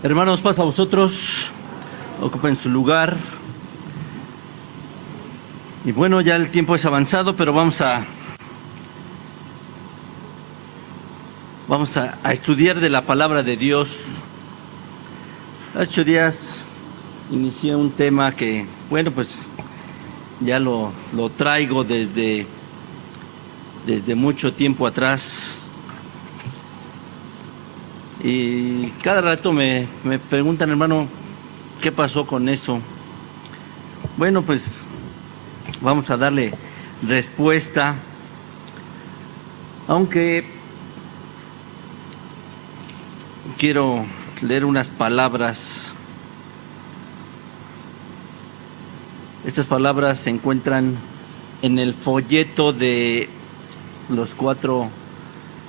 Hermanos, paz a vosotros, ocupen su lugar. Y bueno, ya el tiempo es avanzado, pero vamos a estudiar de la palabra de Dios. Hace 8 días inicié un tema que, bueno, pues ya lo traigo desde mucho tiempo atrás. Y cada rato me preguntan, hermano, ¿qué pasó con eso? Bueno, pues vamos a darle respuesta, aunque quiero leer unas palabras. Estas palabras se encuentran en el folleto de los 4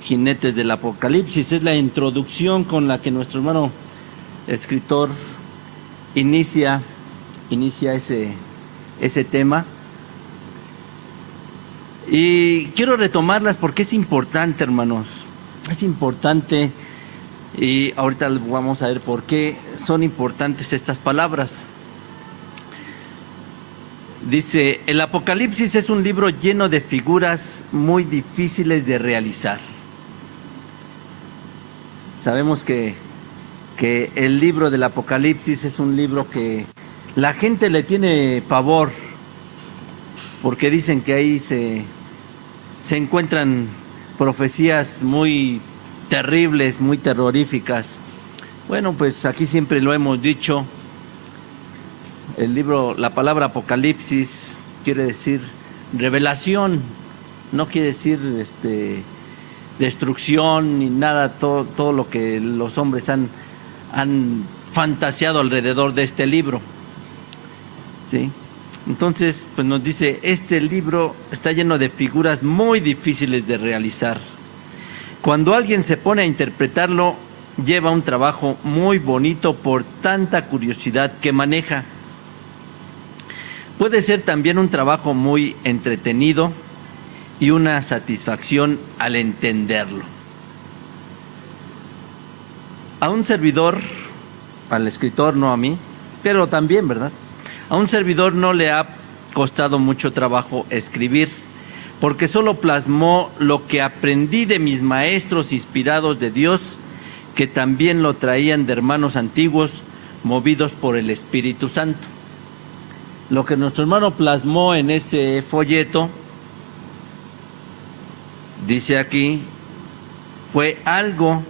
jinetes del Apocalipsis. Es la introducción con la que nuestro hermano escritor inicia ese tema. Y quiero retomarlas porque es importante, hermanos. Es importante, y ahorita vamos a ver por qué son importantes estas palabras. Dice, el Apocalipsis es un libro lleno de figuras muy difíciles de realizar. Sabemos que el libro del Apocalipsis es un libro que la gente le tiene pavor, porque dicen que ahí se encuentran profecías muy terribles, muy terroríficas. Bueno, pues aquí siempre lo hemos dicho. El libro, la palabra Apocalipsis quiere decir revelación, no quiere decir destrucción ni nada, todo lo que los hombres han fantaseado alrededor de este libro, ¿sí? Entonces, pues nos dice, este libro está lleno de figuras muy difíciles de realizar. Cuando alguien se pone a interpretarlo, lleva un trabajo muy bonito por tanta curiosidad que maneja. Puede ser también un trabajo muy entretenido y una satisfacción al entenderlo. A un servidor, al escritor, no a mí, pero también, ¿verdad? A un servidor no le ha costado mucho trabajo escribir, porque solo plasmó lo que aprendí de mis maestros inspirados de Dios, que también lo traían de hermanos antiguos, movidos por el Espíritu Santo. Lo que nuestro hermano plasmó en ese folleto, dice aquí, fue algo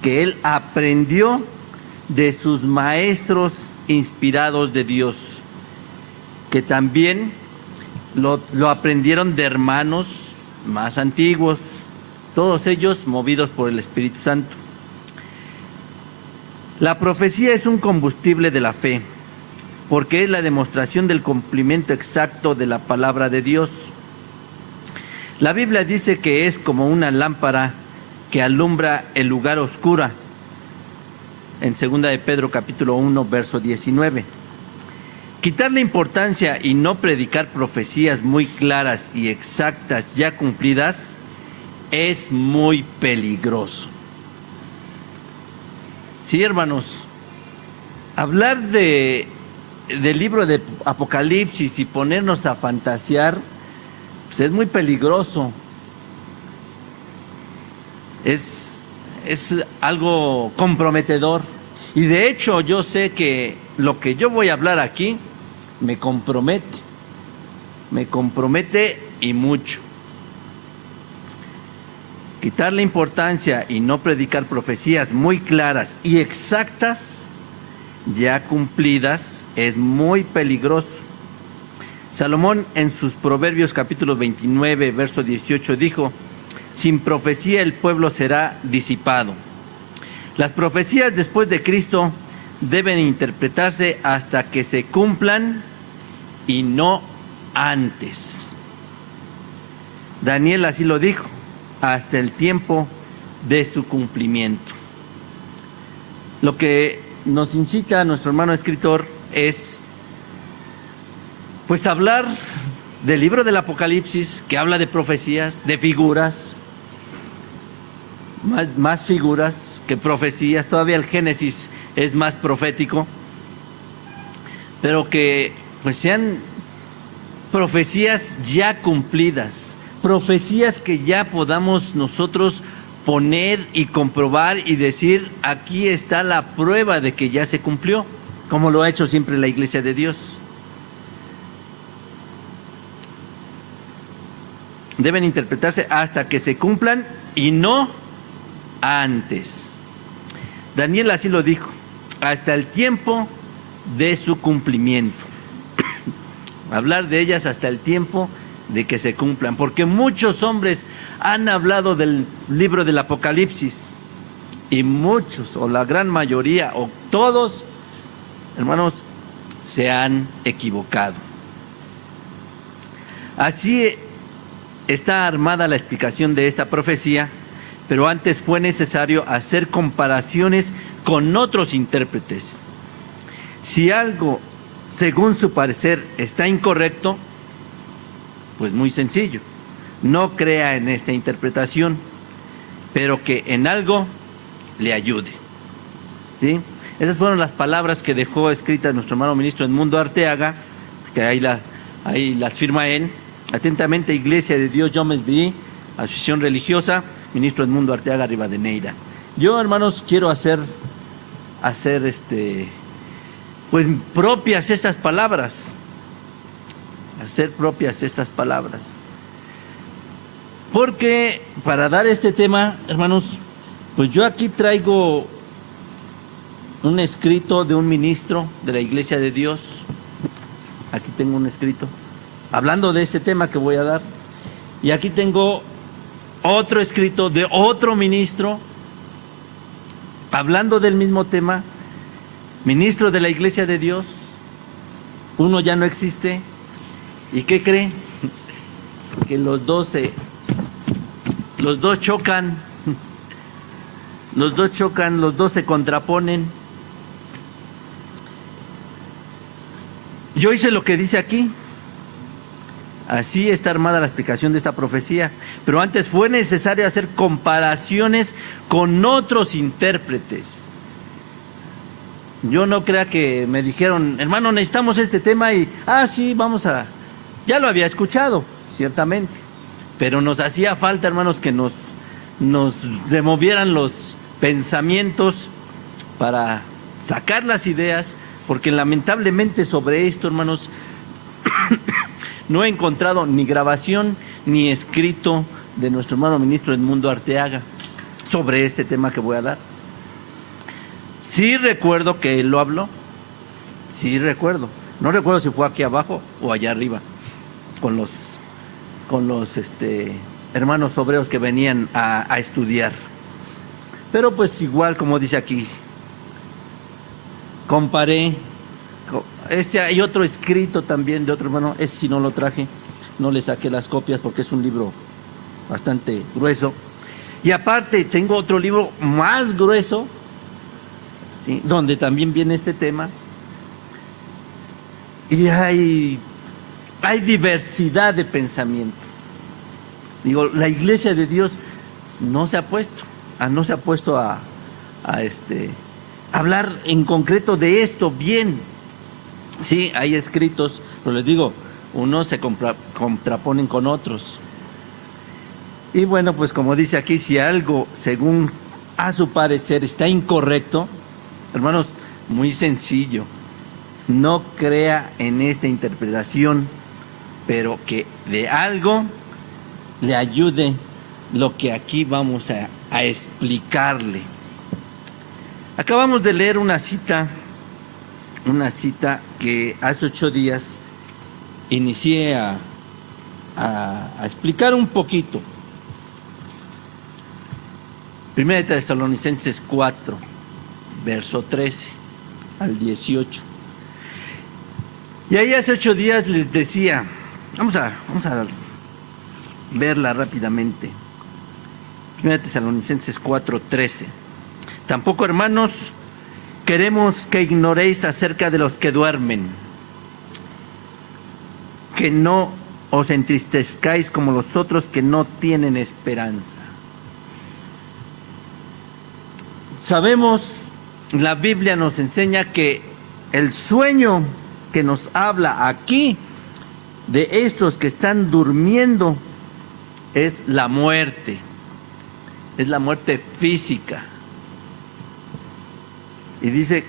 que él aprendió de sus maestros inspirados de Dios, que también lo aprendieron de hermanos más antiguos, todos ellos movidos por el Espíritu Santo. La profecía es un combustible de la fe, porque es la demostración del cumplimiento exacto de la palabra de Dios. La Biblia dice que es como una lámpara que alumbra el lugar oscuro, en 2 de Pedro capítulo 1, verso 19. Quitarle importancia y no predicar profecías muy claras y exactas ya cumplidas es muy peligroso. Sí, hermanos, hablar del libro de Apocalipsis y ponernos a fantasear, pues es muy peligroso. Es algo comprometedor. Y de hecho yo sé que lo que yo voy a hablar aquí me compromete y mucho. Quitarle importancia y no predicar profecías muy claras y exactas ya cumplidas es muy peligroso. Salomón en sus Proverbios capítulo 29, verso 18 dijo, sin profecía el pueblo será disipado. Las profecías después de Cristo deben interpretarse hasta que se cumplan y no antes. Daniel así lo dijo, hasta el tiempo de su cumplimiento. Lo que nos incita a nuestro hermano escritor es pues hablar del libro del Apocalipsis, que habla de profecías, de figuras, más figuras que profecías. Todavía el Génesis es más profético, pero que pues sean profecías ya cumplidas, profecías que ya podamos nosotros poner y comprobar y decir, aquí está la prueba de que ya se cumplió, como lo ha hecho siempre la Iglesia de Dios. Deben interpretarse hasta que se cumplan y no antes. Daniel así lo dijo, hasta el tiempo de su cumplimiento. Hablar de ellas hasta el tiempo de que se cumplan, porque muchos hombres han hablado del libro del Apocalipsis y muchos, o la gran mayoría, o todos, hermanos, se han equivocado. Así está armada la explicación de esta profecía, pero antes fue necesario hacer comparaciones con otros intérpretes. Si algo, según su parecer, está incorrecto, pues muy sencillo, no crea en esta interpretación, pero que en algo le ayude. ¿Sí? Esas fueron las palabras que dejó escritas nuestro hermano ministro Edmundo Arteaga, que ahí las firma él. Atentamente, Iglesia de Dios Yomesbi, Asociación Religiosa, ministro Edmundo Arteaga Rivadeneira. Yo, hermanos, quiero hacer pues propias estas palabras, porque para dar este tema, hermanos, pues yo aquí traigo un escrito de un ministro de la Iglesia de Dios. Aquí tengo un escrito hablando de este tema que voy a dar, y aquí tengo otro escrito de otro ministro hablando del mismo tema, ministro de la Iglesia de Dios. Uno ya no existe, ¿y qué cree? Que los dos chocan, los dos se contraponen. Yo hice lo que dice aquí. Así está armada la explicación de esta profecía, pero antes fue necesario hacer comparaciones con otros intérpretes. Yo no crea que me dijeron, hermano, necesitamos este tema y, sí, ya lo había escuchado, ciertamente, pero nos hacía falta, hermanos, que nos removieran los pensamientos para sacar las ideas, porque lamentablemente sobre esto, hermanos, no he encontrado ni grabación ni escrito de nuestro hermano ministro Edmundo Arteaga sobre este tema que voy a dar. Sí recuerdo que él lo habló, sí recuerdo. No recuerdo si fue aquí abajo o allá arriba, con los hermanos obreros que venían a estudiar. Pero pues igual, como dice aquí, comparé. Hay otro escrito también de otro hermano, ese sí no lo traje, no le saqué las copias porque es un libro bastante grueso. Y aparte tengo otro libro más grueso, ¿sí?, donde también viene este tema. Y hay diversidad de pensamiento. Digo, la Iglesia de Dios no se ha puesto a hablar en concreto de esto bien. Sí, hay escritos, pero les digo, unos se contraponen con otros. Y bueno, pues como dice aquí, si algo, según a su parecer, está incorrecto, hermanos, muy sencillo, no crea en esta interpretación, pero que de algo le ayude lo que aquí vamos a explicarle. Acabamos de leer una cita que hace 8 días inicié a explicar un poquito. 1 Tesalonicenses 4, verso 13 al 18. Y ahí hace 8 días les decía, vamos a verla rápidamente. 1 Tesalonicenses 4, 13. Tampoco, hermanos, queremos que ignoréis acerca de los que duermen, que no os entristezcáis como los otros que no tienen esperanza. Sabemos la Biblia nos enseña que el sueño que nos habla aquí de estos que están durmiendo es la muerte física. Y dice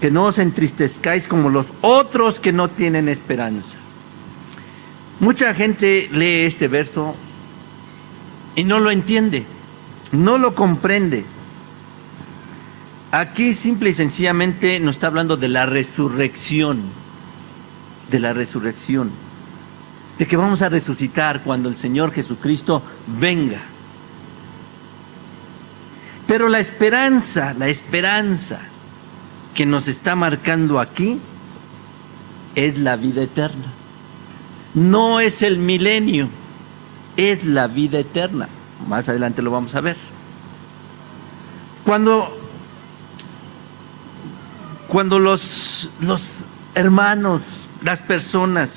que no os entristezcáis como los otros que no tienen esperanza. Mucha gente lee este verso y no lo entiende, no lo comprende. Aquí simple y sencillamente nos está hablando de la resurrección, de que vamos a resucitar cuando el Señor Jesucristo venga. Pero la esperanza que nos está marcando aquí es la vida eterna. No es el milenio, es la vida eterna. Más adelante lo vamos a ver. Cuando los hermanos, las personas,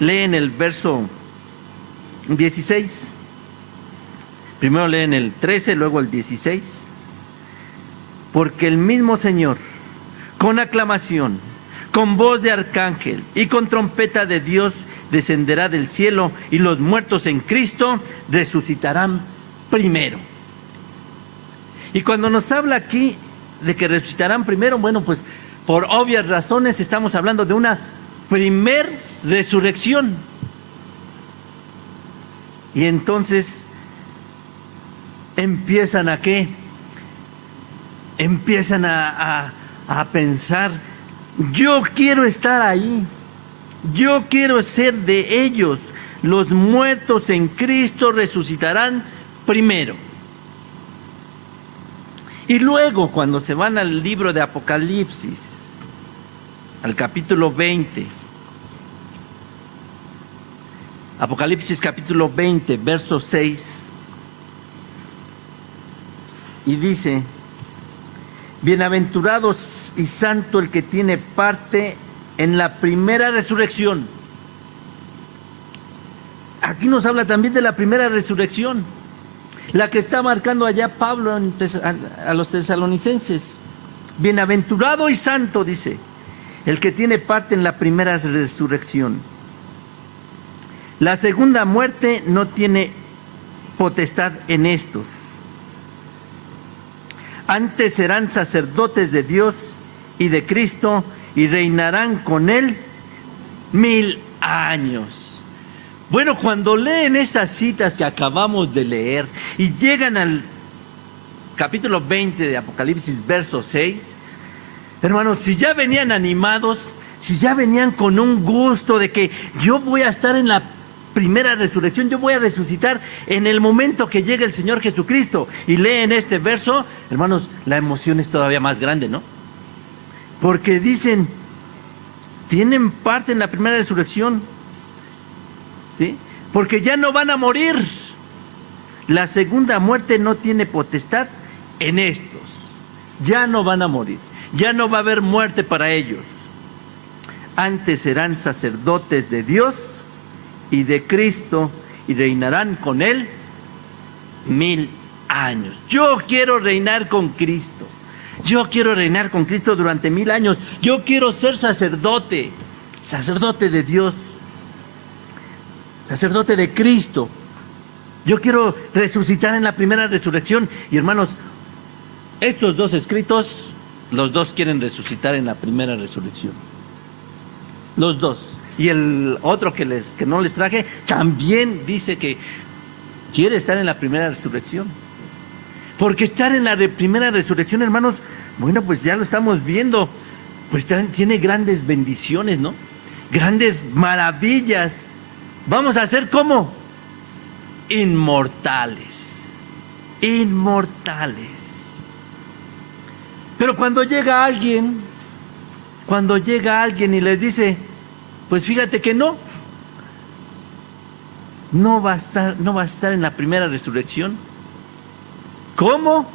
leen el verso 16, primero leen el 13, luego el 16, porque el mismo Señor, con aclamación, con voz de arcángel y con trompeta de Dios, descenderá del cielo, y los muertos en Cristo resucitarán primero. Y cuando nos habla aquí de que resucitarán primero, bueno, pues por obvias razones estamos hablando de una primer resurrección. Y entonces empiezan a ¿qué? Empiezan a pensar, yo quiero estar ahí, yo quiero ser de ellos. Los muertos en Cristo resucitarán primero. Y luego, cuando se van al libro de Apocalipsis, al capítulo 20, Apocalipsis capítulo 20, verso 6, y dice: bienaventurados y santo el que tiene parte en la primera resurrección. Aquí nos habla también de la primera resurrección, la que está marcando allá Pablo a los tesalonicenses. Bienaventurado y santo, dice, el que tiene parte en la primera resurrección. La segunda muerte no tiene potestad en estos. Antes serán sacerdotes de Dios y de Cristo, y reinarán con él 1000 años. Bueno, cuando leen esas citas que acabamos de leer y llegan al capítulo 20 de Apocalipsis, verso 6, hermanos, si ya venían animados, si ya venían con un gusto de que yo voy a estar en la primera resurrección, yo voy a resucitar en el momento que llegue el Señor Jesucristo, y leen este verso, hermanos, la emoción es todavía más grande, ¿no? Porque dicen, tienen parte en la primera resurrección, ¿sí? Porque ya no van a morir. La segunda muerte no tiene potestad en estos. Ya no van a morir. Ya no va a haber muerte para ellos. Antes serán sacerdotes de Dios y de Cristo, y reinarán con él 1000 años. Yo quiero reinar con Cristo. Yo quiero reinar con Cristo durante 1000 años. Yo quiero ser sacerdote, sacerdote de Dios, sacerdote de Cristo. Yo quiero resucitar en la primera resurrección. Y hermanos, estos dos escritos, los dos quieren resucitar en la primera resurrección. Los dos. Y el otro que no les traje también dice que quiere estar en la primera resurrección. Porque estar en la primera resurrección, hermanos, bueno, pues ya lo estamos viendo, pues tiene grandes bendiciones, ¿no? Grandes maravillas. Vamos a ser como inmortales. Inmortales. Pero cuando llega alguien y les dice, pues fíjate que no va a estar en la primera resurrección. ¿Cómo?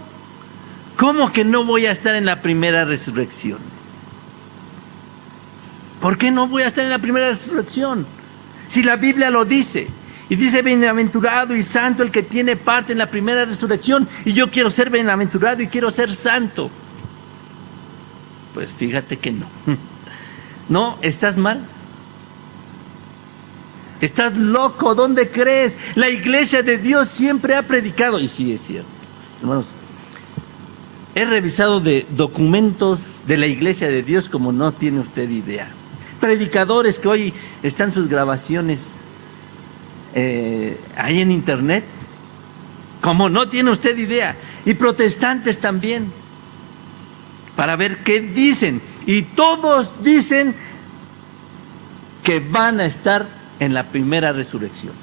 ¿Cómo que no voy a estar en la primera resurrección? ¿Por qué no voy a estar en la primera resurrección? Si la Biblia lo dice, y dice bienaventurado y santo el que tiene parte en la primera resurrección, y yo quiero ser bienaventurado y quiero ser santo. Pues fíjate que no. No, estás mal. Estás loco, ¿dónde crees? La iglesia de Dios siempre ha predicado, y sí es cierto. Hermanos, he revisado de documentos de la iglesia de Dios como no tiene usted idea. Predicadores que hoy están sus grabaciones ahí en internet, como no tiene usted idea. Y protestantes también, para ver qué dicen. Y todos dicen que van a estar en la primera resurrección.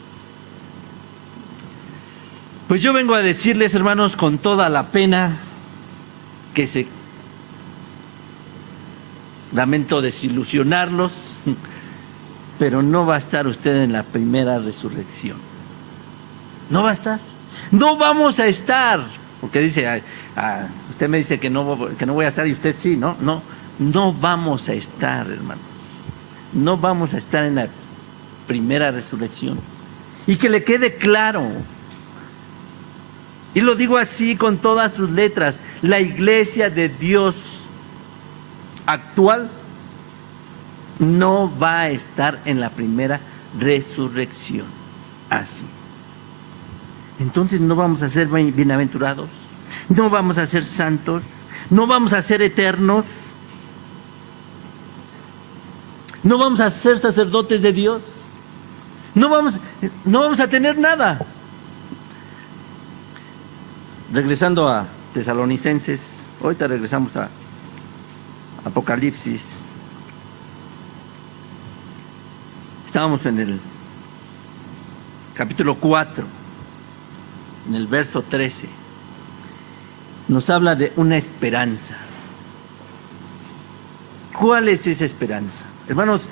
Pues yo vengo a decirles, hermanos, con toda la pena, lamento desilusionarlos, pero no va a estar usted en la primera resurrección. No va a estar. No vamos a estar. Porque dice, usted me dice que no voy a estar y usted sí, ¿no? No vamos a estar, hermanos. No vamos a estar en la primera resurrección. Y que le quede claro. Y lo digo así con todas sus letras. La iglesia de Dios actual no va a estar en la primera resurrección. Así. Entonces no vamos a ser bienaventurados, no vamos a ser santos, no vamos a ser eternos, no vamos a ser sacerdotes de Dios, no vamos a tener nada. Regresando a Tesalonicenses, ahorita regresamos a Apocalipsis. Estábamos en el capítulo 4, en el verso 13. Nos habla de una esperanza. ¿Cuál es esa esperanza? Hermanos,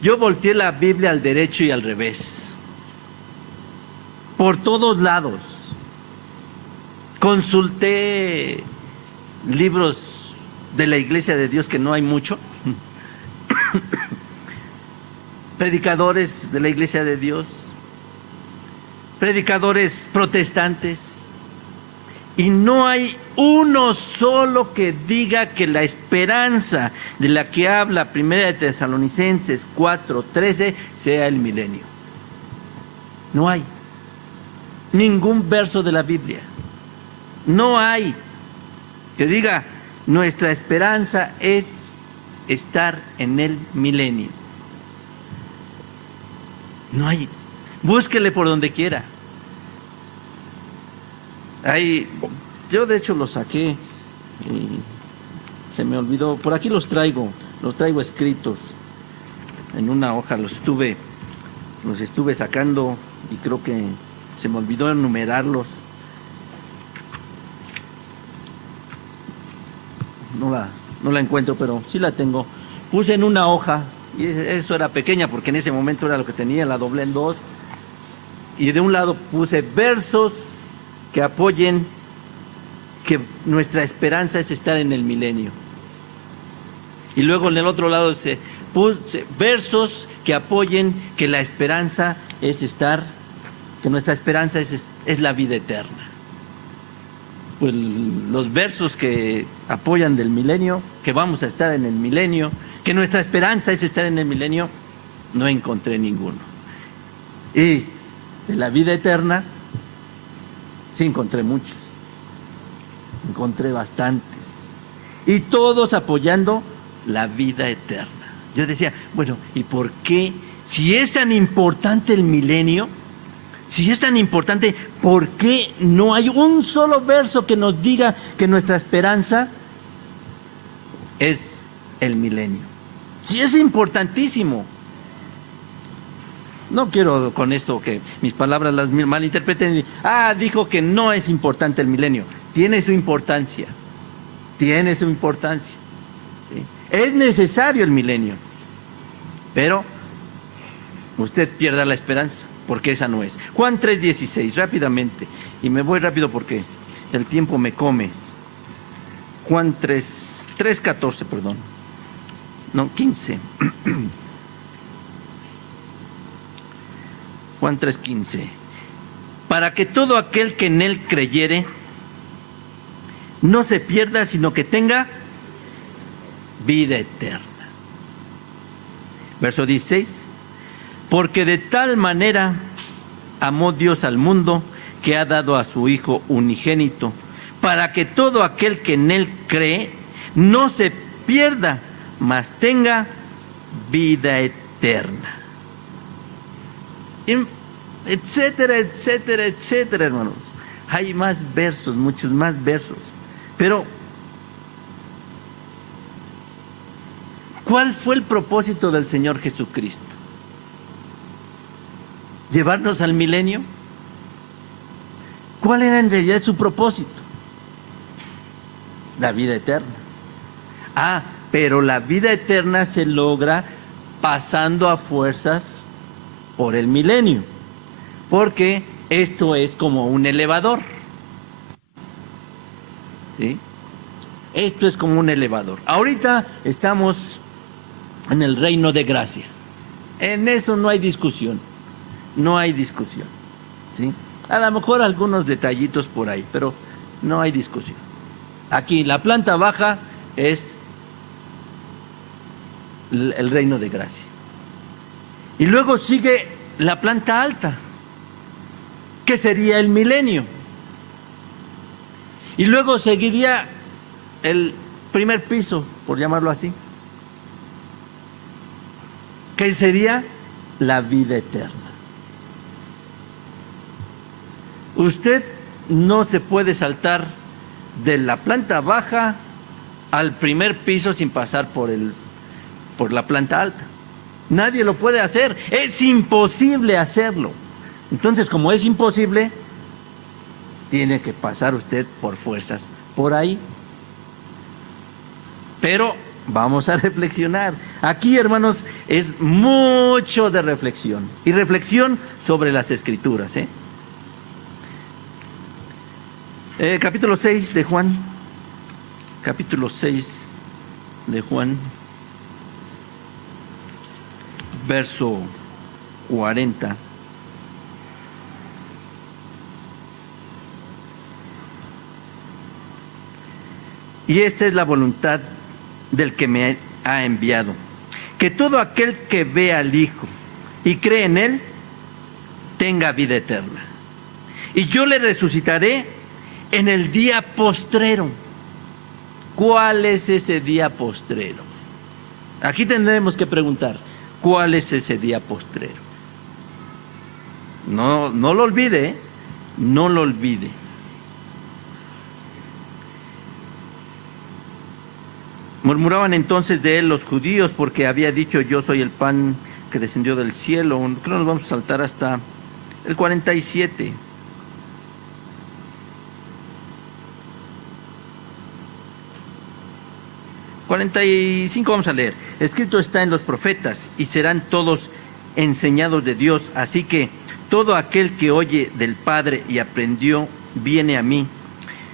yo volteé la Biblia al derecho y al revés. Por todos lados. Consulté libros de la Iglesia de Dios, que no hay mucho. Predicadores de la Iglesia de Dios. Predicadores protestantes. Y no hay uno solo que diga que la esperanza de la que habla 1 de Tesalonicenses 4:13 sea el milenio. No hay ningún verso de la Biblia. No hay que diga nuestra esperanza es estar en el milenio. No hay. Búsquele por donde quiera. Yo de hecho los saqué y se me olvidó. Por aquí los traigo escritos en una hoja. Los estuve sacando y creo que se me olvidó enumerarlos. No la encuentro, pero sí la tengo. Puse en una hoja, y eso era pequeña porque en ese momento era lo que tenía, la doblé en dos. Y de un lado puse versos que apoyen que nuestra esperanza es estar en el milenio. Y luego en el otro lado puse versos que apoyen que la esperanza es que nuestra esperanza es la vida eterna. Pues los versos que apoyan del milenio, que vamos a estar en el milenio, que nuestra esperanza es estar en el milenio, no encontré ninguno. Y de la vida eterna, sí encontré muchos, encontré bastantes, y todos apoyando la vida eterna. Yo decía, bueno, ¿y por qué? Si es tan importante el milenio, si es tan importante, ¿por qué no hay un solo verso que nos diga que nuestra esperanza es el milenio? Si es importantísimo. No quiero con esto que mis palabras las malinterpreten. Dijo que no es importante el milenio. Tiene su importancia. Tiene su importancia. ¿Sí? Es necesario el milenio. Pero usted pierda la esperanza, porque esa no es. Juan 3:16, rápidamente. Y me voy rápido porque el tiempo me come. Juan 3:14, perdón. No, 15. Juan 3:15. Para que todo aquel que en él creyere no se pierda, sino que tenga vida eterna. Verso 16. Porque de tal manera amó Dios al mundo que ha dado a su Hijo unigénito, para que todo aquel que en Él cree no se pierda, mas tenga vida eterna. Etcétera, etcétera, etcétera, hermanos. Hay más versos, muchos más versos. Pero, ¿cuál fue el propósito del Señor Jesucristo? ¿Llevarnos al milenio? ¿Cuál era en realidad su propósito? La vida eterna. Pero la vida eterna se logra pasando a fuerzas por el milenio, porque esto es como un elevador. ¿Sí? Esto es como un elevador. Ahorita estamos en el reino de gracia. En eso no hay discusión. No hay discusión. ¿Sí? A lo mejor algunos detallitos por ahí, pero no hay discusión. Aquí la planta baja es el reino de gracia. Y luego sigue la planta alta, que sería el milenio. Y luego seguiría el primer piso, por llamarlo así, que sería la vida eterna. Usted no se puede saltar de la planta baja al primer piso sin pasar por la planta alta. Nadie lo puede hacer, es imposible hacerlo. Entonces, como es imposible, tiene que pasar usted por fuerzas por ahí. Pero vamos a reflexionar. Aquí, hermanos, es mucho de reflexión. Y reflexión sobre las Escrituras, capítulo 6 de Juan. Capítulo 6 de Juan. Verso 40. Y esta es la voluntad del que me ha enviado, que todo aquel que ve al Hijo y cree en Él, tenga vida eterna. Y yo le resucitaré en el día postrero. ¿Cuál es ese día postrero? Aquí tendremos que preguntar, ¿cuál es ese día postrero? No lo olvide, no lo olvide. Murmuraban entonces de él los judíos porque había dicho: yo soy el pan que descendió del cielo. Creo que nos vamos a saltar hasta el 47. ...45 vamos a leer. Escrito está en los profetas, y serán todos enseñados de Dios. Así que todo aquel que oye del Padre y aprendió, viene a mí.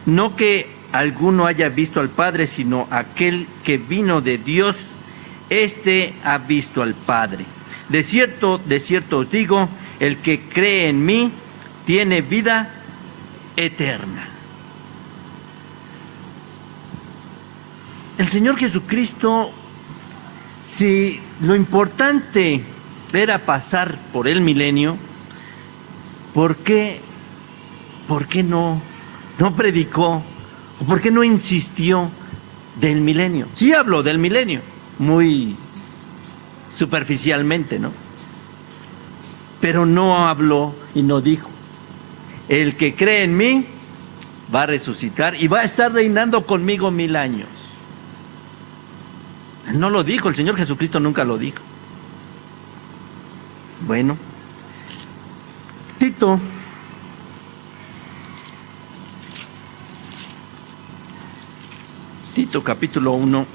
No que alguno haya visto al Padre, sino aquel que vino de Dios, éste ha visto al Padre. De cierto os digo, el que cree en mí, tiene vida eterna. El Señor Jesucristo, si lo importante era pasar por el milenio, ¿por qué no predicó? ¿Por qué no insistió del milenio? Sí habló del milenio, muy superficialmente, ¿no? Pero no habló y no dijo: el que cree en mí va a resucitar y va a estar reinando conmigo 1000 años. No lo dijo, el Señor Jesucristo nunca lo dijo. Bueno, Tito capítulo 1.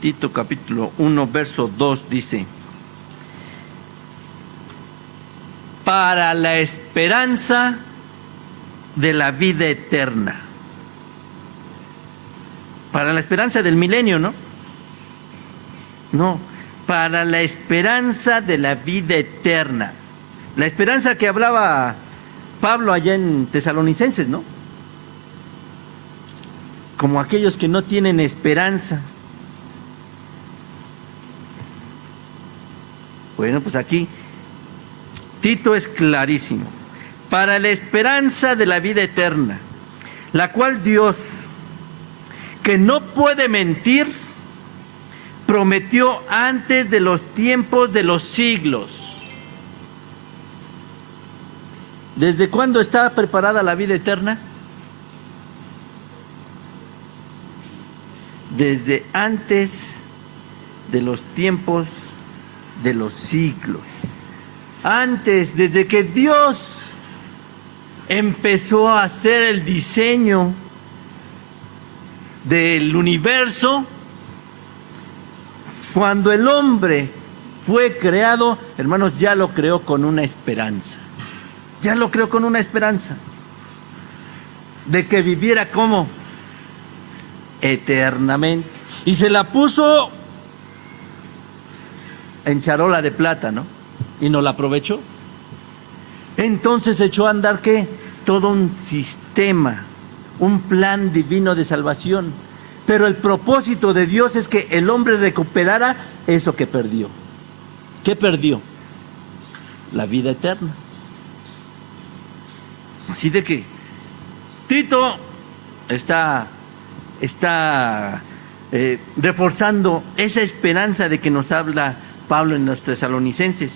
Tito capítulo 1, verso 2 dice: para la esperanza de la vida eterna. Para la esperanza del milenio, ¿no? No, para la esperanza de la vida eterna. La esperanza que hablaba Pablo allá en Tesalonicenses, ¿no? Como aquellos que no tienen esperanza. Bueno, pues aquí Tito es clarísimo. Para la esperanza de la vida eterna, la cual Dios, que no puede mentir, prometió antes de los tiempos de los siglos. ¿Desde cuándo está preparada la vida eterna? Desde antes de los tiempos de los siglos. Antes, desde que Dios empezó a hacer el diseño del universo, cuando el hombre fue creado, hermanos, ya lo creó con una esperanza. Ya lo creó con una esperanza de que viviera como eternamente. Y se la puso en charola de plata, ¿no? Y no la aprovechó. Entonces echó a andar, ¿qué? Todo un sistema, un plan divino de salvación. Pero el propósito de Dios es que el hombre recuperara eso que perdió. ¿Qué perdió? La vida eterna. Así de que Tito está reforzando esa esperanza de que nos habla Pablo en los Tesalonicenses,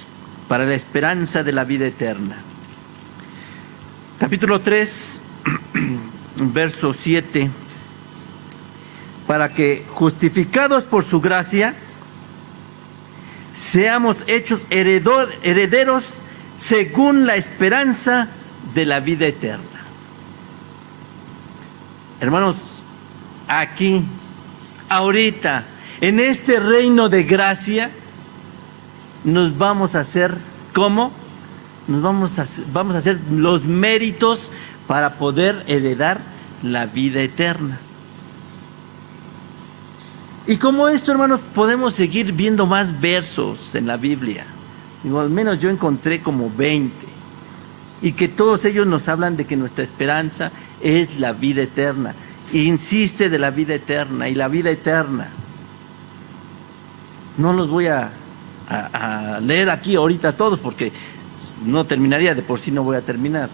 para la esperanza de la vida eterna. Capítulo 3, verso 7. Para que, justificados por su gracia, seamos hechos herederos según la esperanza de la vida eterna. Hermanos, aquí, ahorita, en este reino de gracia, nos vamos a hacer, ¿cómo? Vamos a hacer los méritos para poder heredar la vida eterna. Y como esto, hermanos, podemos seguir viendo más versos en la Biblia. Digo, al menos yo encontré como 20. Y que todos ellos nos hablan de que nuestra esperanza es la vida eterna. E insiste de la vida eterna y la vida eterna. No los voy a leer aquí ahorita todos porque no terminaría, de por sí no voy a terminar.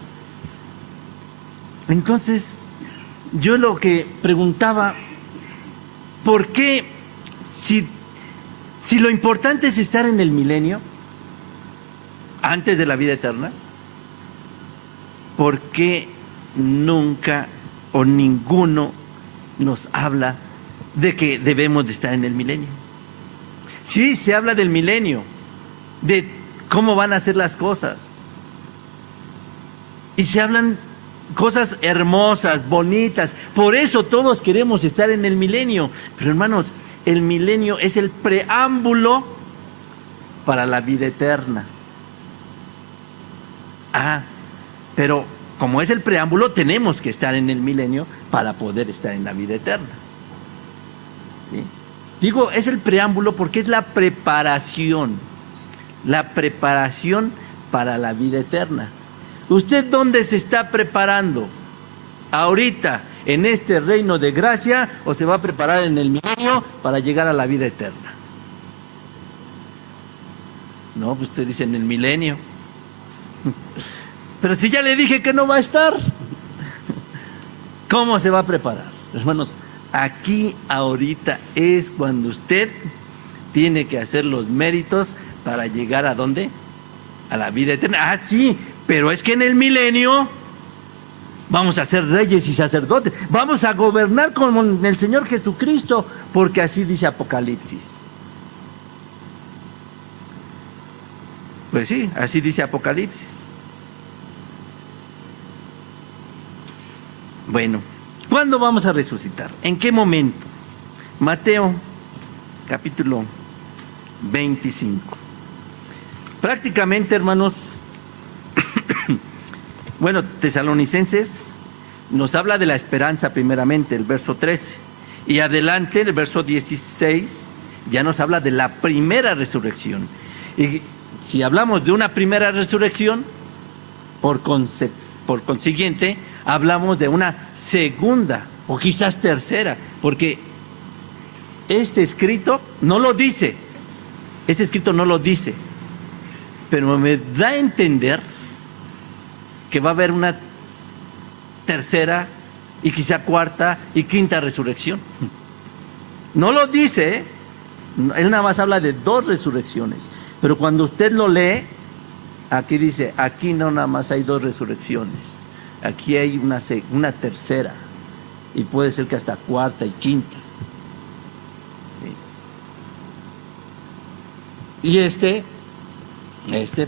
Entonces, yo lo que preguntaba, ¿por qué si lo importante es estar en el milenio, antes de la vida eterna, ¿por qué nunca o ninguno nos habla de que debemos de estar en el milenio? Sí, se habla del milenio, de cómo van a ser las cosas. Y se hablan cosas hermosas, bonitas. Por eso todos queremos estar en el milenio. Pero hermanos, el milenio es el preámbulo para la vida eterna. Pero como es el preámbulo, tenemos que estar en el milenio para poder estar en la vida eterna. ¿Sí? Digo, es el preámbulo porque es la preparación para la vida eterna. ¿Usted dónde se está preparando? ¿Ahorita en este reino de gracia o se va a preparar en el milenio para llegar a la vida eterna? No, pues usted dice en el milenio. Pero si ya le dije que no va a estar, ¿cómo se va a preparar? Hermanos, aquí ahorita es cuando usted tiene que hacer los méritos para llegar ¿a dónde? A la vida eterna. Sí, pero es que en el milenio vamos a ser reyes y sacerdotes. Vamos a gobernar con el Señor Jesucristo, porque así dice Apocalipsis. Pues sí, así dice Apocalipsis. Bueno, ¿cuándo vamos a resucitar? ¿En qué momento? Mateo, capítulo 25. Prácticamente, hermanos, bueno, Tesalonicenses nos habla de la esperanza primeramente, el verso 13. Y adelante, el verso 16, ya nos habla de la primera resurrección. Y si hablamos de una primera resurrección, por por consiguiente, hablamos de una segunda o quizás tercera, porque este escrito no lo dice, pero me da a entender que va a haber una tercera y quizá cuarta y quinta resurrección. No lo dice, ¿eh? Él nada más habla de 2 resurrecciones, pero cuando usted lo lee, aquí dice, aquí no nada más hay 2 resurrecciones, aquí hay una tercera, y puede ser que hasta cuarta y quinta. ¿Sí? Y este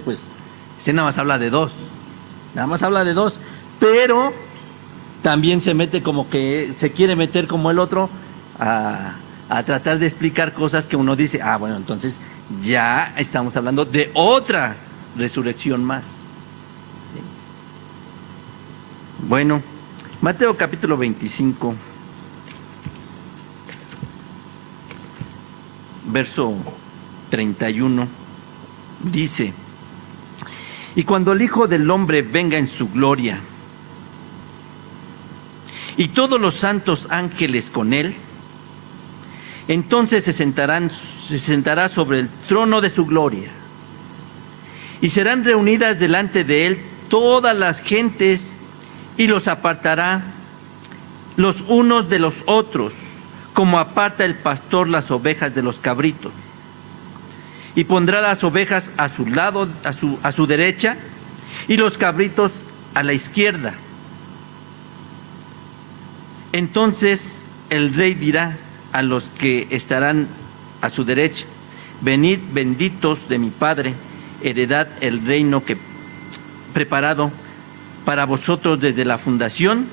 pues, nada más habla de 2, pero también se mete como que, se quiere meter como el otro a tratar de explicar cosas que uno dice, bueno, entonces ya estamos hablando de otra resurrección más. ¿Sí? Bueno, Mateo capítulo 25, verso 31, dice: y cuando el Hijo del Hombre venga en su gloria, y todos los santos ángeles con él, entonces se sentará sobre el trono de su gloria, y serán reunidas delante de él todas las gentes, y los apartará los unos de los otros, como aparta el pastor las ovejas de los cabritos. Y pondrá las ovejas a su lado, a su derecha, y los cabritos a la izquierda. Entonces el rey dirá a los que estarán a su derecha: venid, benditos de mi Padre, heredad el reino que preparado para vosotros desde la fundación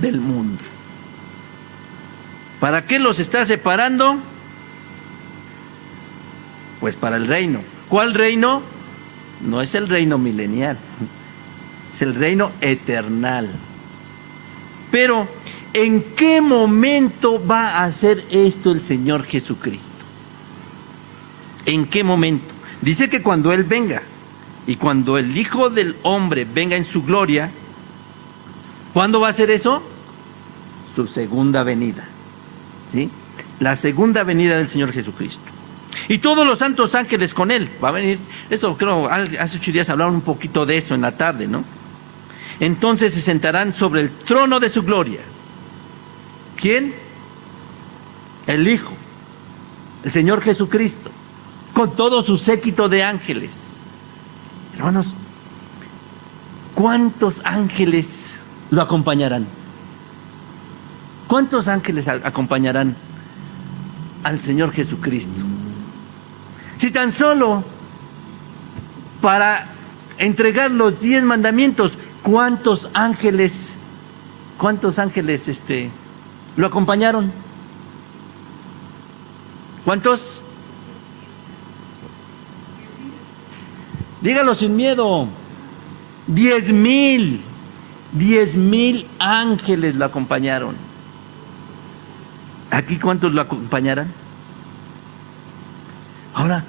del mundo. ¿Para qué los está separando? Pues para el reino. ¿Cuál reino? No es el reino milenial, es el reino eternal. Pero, ¿en qué momento va a hacer esto el Señor Jesucristo? ¿En qué momento? Dice que cuando Él venga, y cuando el Hijo del Hombre venga en su gloria. ¿Cuándo va a ser eso? Su segunda venida, ¿sí? La segunda venida del Señor Jesucristo. Y todos los santos ángeles con Él. Va a venir, eso creo, hace 8 días hablaron un poquito de eso en la tarde, ¿no? Entonces se sentarán sobre el trono de su gloria. ¿Quién? El Hijo, el Señor Jesucristo, con todo su séquito de ángeles. Hermanos, ¿cuántos ángeles lo acompañarán? ¿Cuántos ángeles acompañarán al Señor Jesucristo? Si tan solo para entregar los 10 mandamientos, ¿cuántos ángeles lo acompañaron? ¿Cuántos? Dígalo sin miedo. 10,000. 10,000 ángeles lo acompañaron. ¿Aquí cuántos lo acompañarán? Ahora,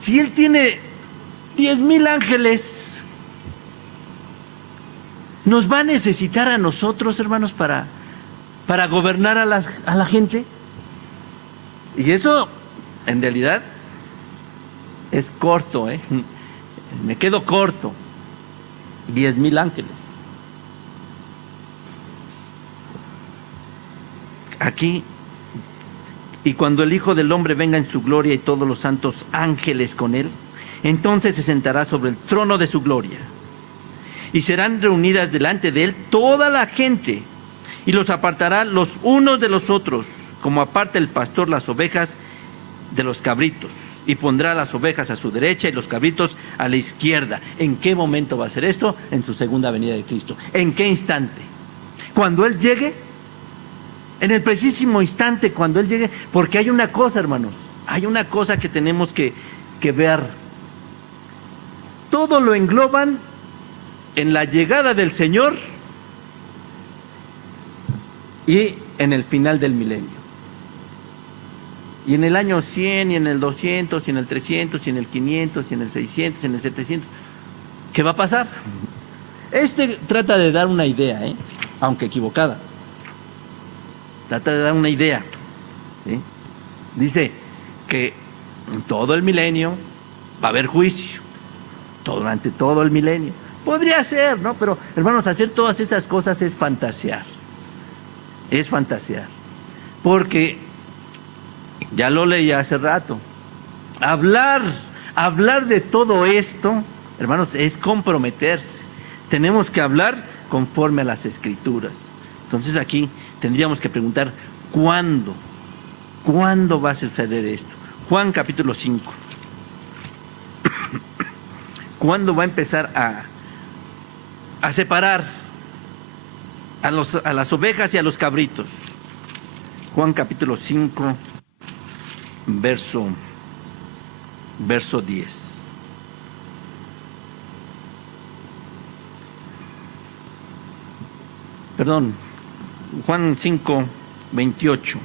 si Él tiene 10,000 ángeles, ¿nos va a necesitar a nosotros, hermanos, para gobernar a la gente? Y eso, en realidad, es corto, ¿eh? Me quedo corto. 10,000 ángeles. Aquí, y cuando el Hijo del Hombre venga en su gloria y todos los santos ángeles con Él, entonces se sentará sobre el trono de su gloria. Y serán reunidas delante de Él toda la gente, y los apartará los unos de los otros, como aparta el pastor las ovejas de los cabritos. Y pondrá las ovejas a su derecha y los cabritos a la izquierda. ¿En qué momento va a ser esto? En su segunda venida de Cristo. ¿En qué instante? Cuando Él llegue, en el precisísimo instante, cuando Él llegue, porque hay una cosa, hermanos, hay una cosa que tenemos que ver. Todo lo engloban en la llegada del Señor y en el final del milenio. Y en el año 100, y en el 200, y en el 300, y en el 500, y en el 600, y en el 700. ¿Qué va a pasar? Este trata de dar una idea, aunque equivocada. Trata de dar una idea. ¿Sí? Dice que en todo el milenio va a haber juicio. Durante todo el milenio. Podría ser, ¿no? Pero, hermanos, hacer todas estas cosas es fantasear. Es fantasear. Porque, ya lo leí hace rato, hablar de todo esto, hermanos, es comprometerse. Tenemos que hablar conforme a las Escrituras. Entonces aquí tendríamos que preguntar, ¿cuándo? ¿Cuándo va a suceder esto? Juan capítulo 5. ¿Cuándo va a empezar a separar a las ovejas y a los cabritos? Juan capítulo 5, verso 10. Perdón, Juan 5, 28.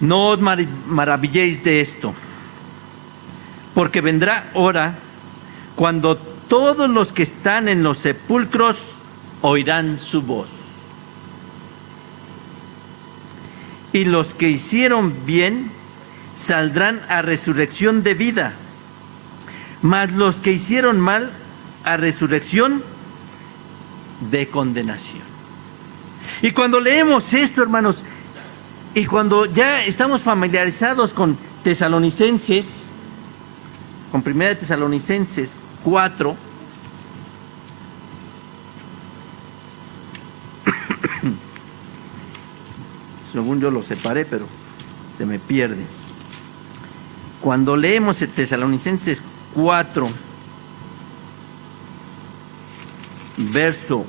No os maravilléis de esto, porque vendrá hora cuando todos los que están en los sepulcros oirán su voz. Y los que hicieron bien saldrán a resurrección de vida, mas los que hicieron mal a resurrección de condenación. Y cuando leemos esto, hermanos, y cuando ya estamos familiarizados con Tesalonicenses, con 1 Tesalonicenses 4, según yo lo separé, pero se me pierde. Cuando leemos Tesalonicenses 4, verso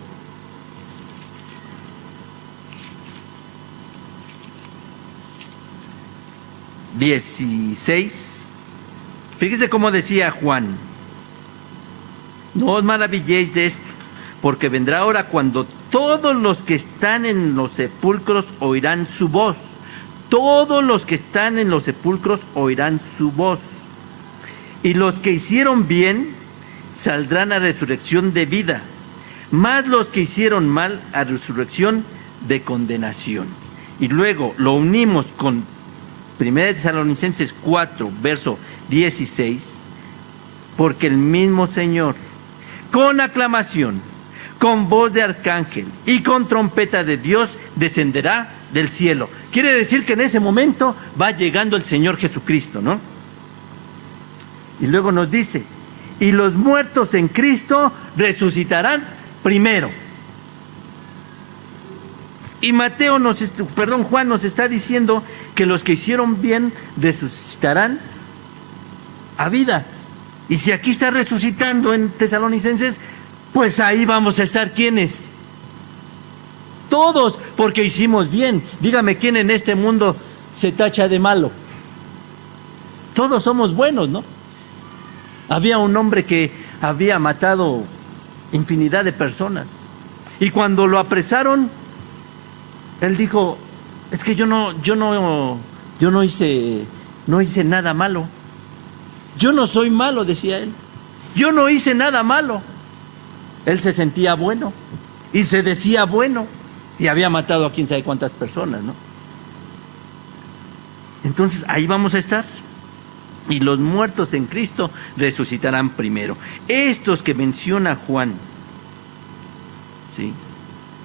16, fíjese cómo decía Juan: no os maravilléis de esto, porque vendrá hora cuando todos los que están en los sepulcros oirán su voz. Todos los que están en los sepulcros oirán su voz. Y los que hicieron bien saldrán a resurrección de vida, mas los que hicieron mal a resurrección de condenación. Y luego lo unimos con 1 Tesalonicenses 4, verso 16, porque el mismo Señor, con aclamación, con voz de arcángel y con trompeta de Dios, descenderá del cielo. Quiere decir que en ese momento va llegando el Señor Jesucristo, ¿no? Y luego nos dice, y los muertos en Cristo resucitarán primero. Y Juan nos está diciendo que los que hicieron bien resucitarán a vida. Y si aquí está resucitando en Tesalonicenses, pues ahí vamos a estar, ¿quiénes? Todos, porque hicimos bien. Dígame, ¿quién en este mundo se tacha de malo? Todos somos buenos, ¿no? Había un hombre que había matado infinidad de personas. Y cuando lo apresaron, él dijo, es que yo no hice nada malo. Yo no soy malo, decía él. Yo no hice nada malo. Él se sentía bueno y se decía bueno y había matado a quién sabe cuántas personas, ¿no? Entonces ahí vamos a estar. Y los muertos en Cristo resucitarán primero. Estos que menciona Juan, ¿sí?,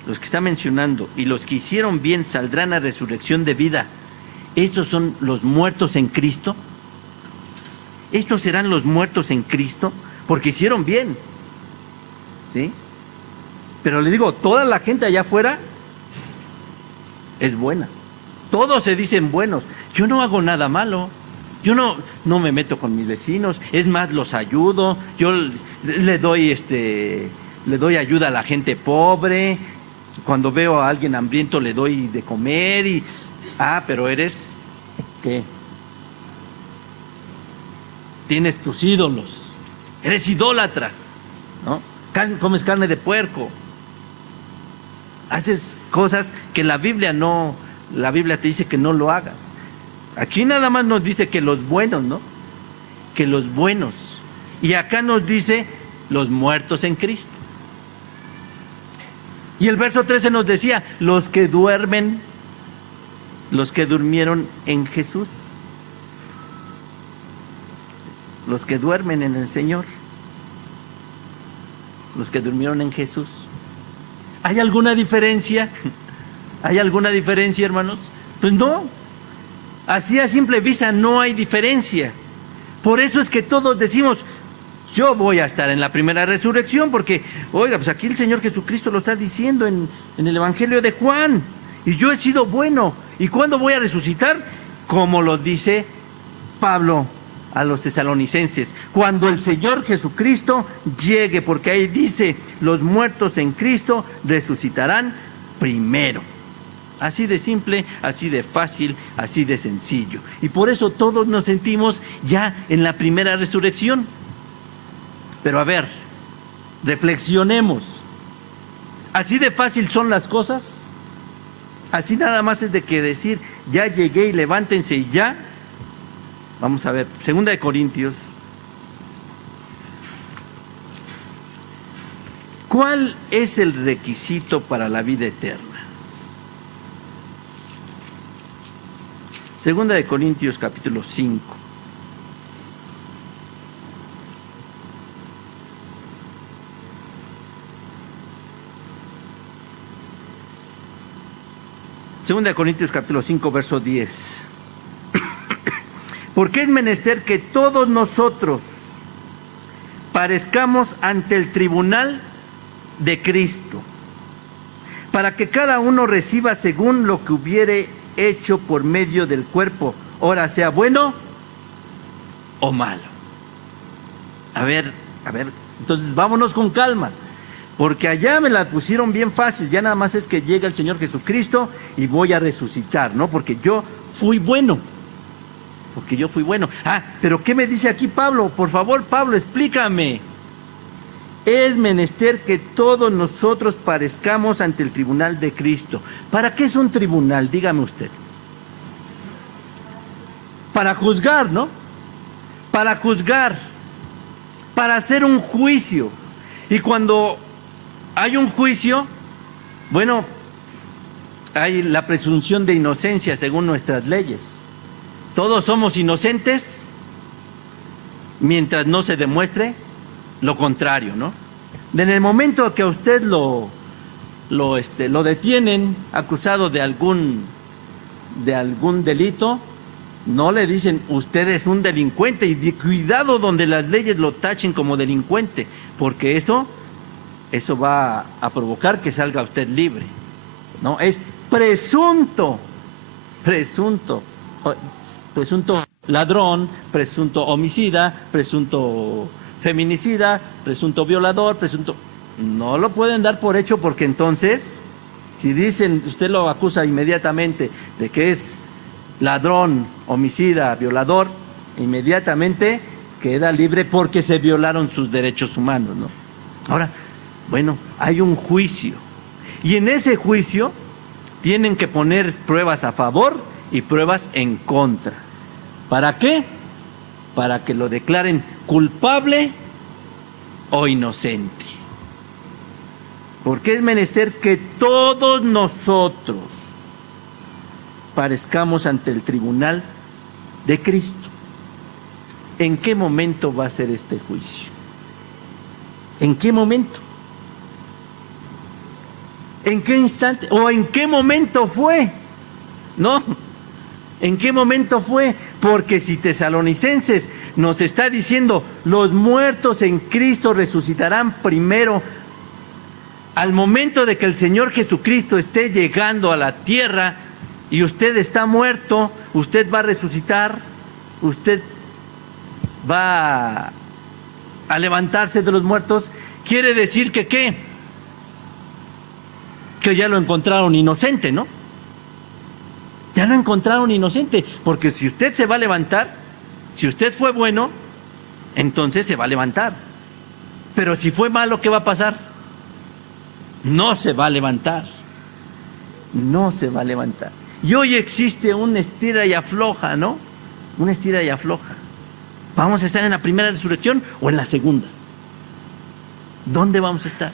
los que está mencionando, y los que hicieron bien saldrán a resurrección de vida. ¿Estos son los muertos en Cristo? ¿Estos serán los muertos en Cristo? Porque hicieron bien, ¿sí? Pero le digo, toda la gente allá afuera es buena. Todos se dicen buenos. Yo no hago nada malo. Yo no me meto con mis vecinos. Es más, los ayudo. Yo le doy ayuda a la gente pobre. Cuando veo a alguien hambriento le doy de comer pero eres, ¿qué? Tienes tus ídolos, eres idólatra, ¿no? Comes carne de puerco, haces cosas que la Biblia te dice que no lo hagas. Aquí nada más nos dice que los buenos, ¿no? Que los buenos Y acá nos dice los muertos en Cristo. Y el verso 13 nos decía, los que duermen, los que durmieron en Jesús, los que duermen en el Señor, los que durmieron en Jesús. ¿Hay alguna diferencia? ¿Hay alguna diferencia, hermanos? Pues no. Así a simple vista no hay diferencia. Por eso es que todos decimos, yo voy a estar en la primera resurrección, porque, oiga, pues aquí el Señor Jesucristo lo está diciendo en el Evangelio de Juan, y yo he sido bueno. ¿Y cuándo voy a resucitar? Como lo dice Pablo a los tesalonicenses, cuando el Señor Jesucristo llegue, porque ahí dice, los muertos en Cristo resucitarán primero. Así de simple, así de fácil, así de sencillo. Y por eso todos nos sentimos ya en la primera resurrección. Pero a ver, reflexionemos. ¿Así de fácil son las cosas? Así nada más es de que decir, ya llegué y levántense y ya. Vamos a ver, 2 Corintios. ¿Cuál es el requisito para la vida eterna? 2 Corintios capítulo 5. Segunda de Corintios capítulo 5, verso 10. Porque es menester que todos nosotros parezcamos ante el tribunal de Cristo, para que cada uno reciba según lo que hubiere hecho por medio del cuerpo, ora sea bueno o malo. A ver, entonces vámonos con calma. Porque allá me la pusieron bien fácil, ya nada más es que llega el Señor Jesucristo y voy a resucitar, ¿no? Porque yo fui bueno. Pero ¿qué me dice aquí Pablo? Por favor, Pablo, explícame. Es menester que todos nosotros parezcamos ante el tribunal de Cristo. ¿Para qué es un tribunal? Dígame usted. Para juzgar, ¿no? Para juzgar, para hacer un juicio. Y cuando hay un juicio, bueno, hay la presunción de inocencia según nuestras leyes. Todos somos inocentes mientras no se demuestre lo contrario, ¿no? En el momento que a usted lo detienen acusado de algún delito, no le dicen usted es un delincuente, y cuidado donde las leyes lo tachen como delincuente, porque eso va a provocar que salga usted libre, ¿no? Es presunto ladrón, presunto homicida, presunto feminicida, presunto violador, no lo pueden dar por hecho, porque entonces, si dicen, usted lo acusa inmediatamente de que es ladrón, homicida, violador, inmediatamente queda libre porque se violaron sus derechos humanos, ¿no? Ahora, bueno, hay un juicio, y en ese juicio tienen que poner pruebas a favor y pruebas en contra. ¿Para qué? Para que lo declaren culpable o inocente. Porque es menester que todos nosotros parezcamos ante el tribunal de Cristo. ¿En qué momento va a ser este juicio? ¿En qué momento? ¿En qué instante? ¿O en qué momento fue? ¿No? ¿En qué momento fue? Porque si Tesalonicenses nos está diciendo, los muertos en Cristo resucitarán primero, al momento de que el Señor Jesucristo esté llegando a la tierra y usted está muerto, usted va a resucitar, usted va a levantarse de los muertos. Quiere decir que ¿qué? Que ya lo encontraron inocente, ¿no? Ya lo encontraron inocente, porque si usted se va a levantar, si usted fue bueno, entonces se va a levantar. Pero si fue malo, ¿qué va a pasar? No se va a levantar. No se va a levantar. Y hoy existe un estira y afloja, ¿no? Un estira y afloja. ¿Vamos a estar en la primera resurrección o en la segunda? ¿Dónde vamos a estar?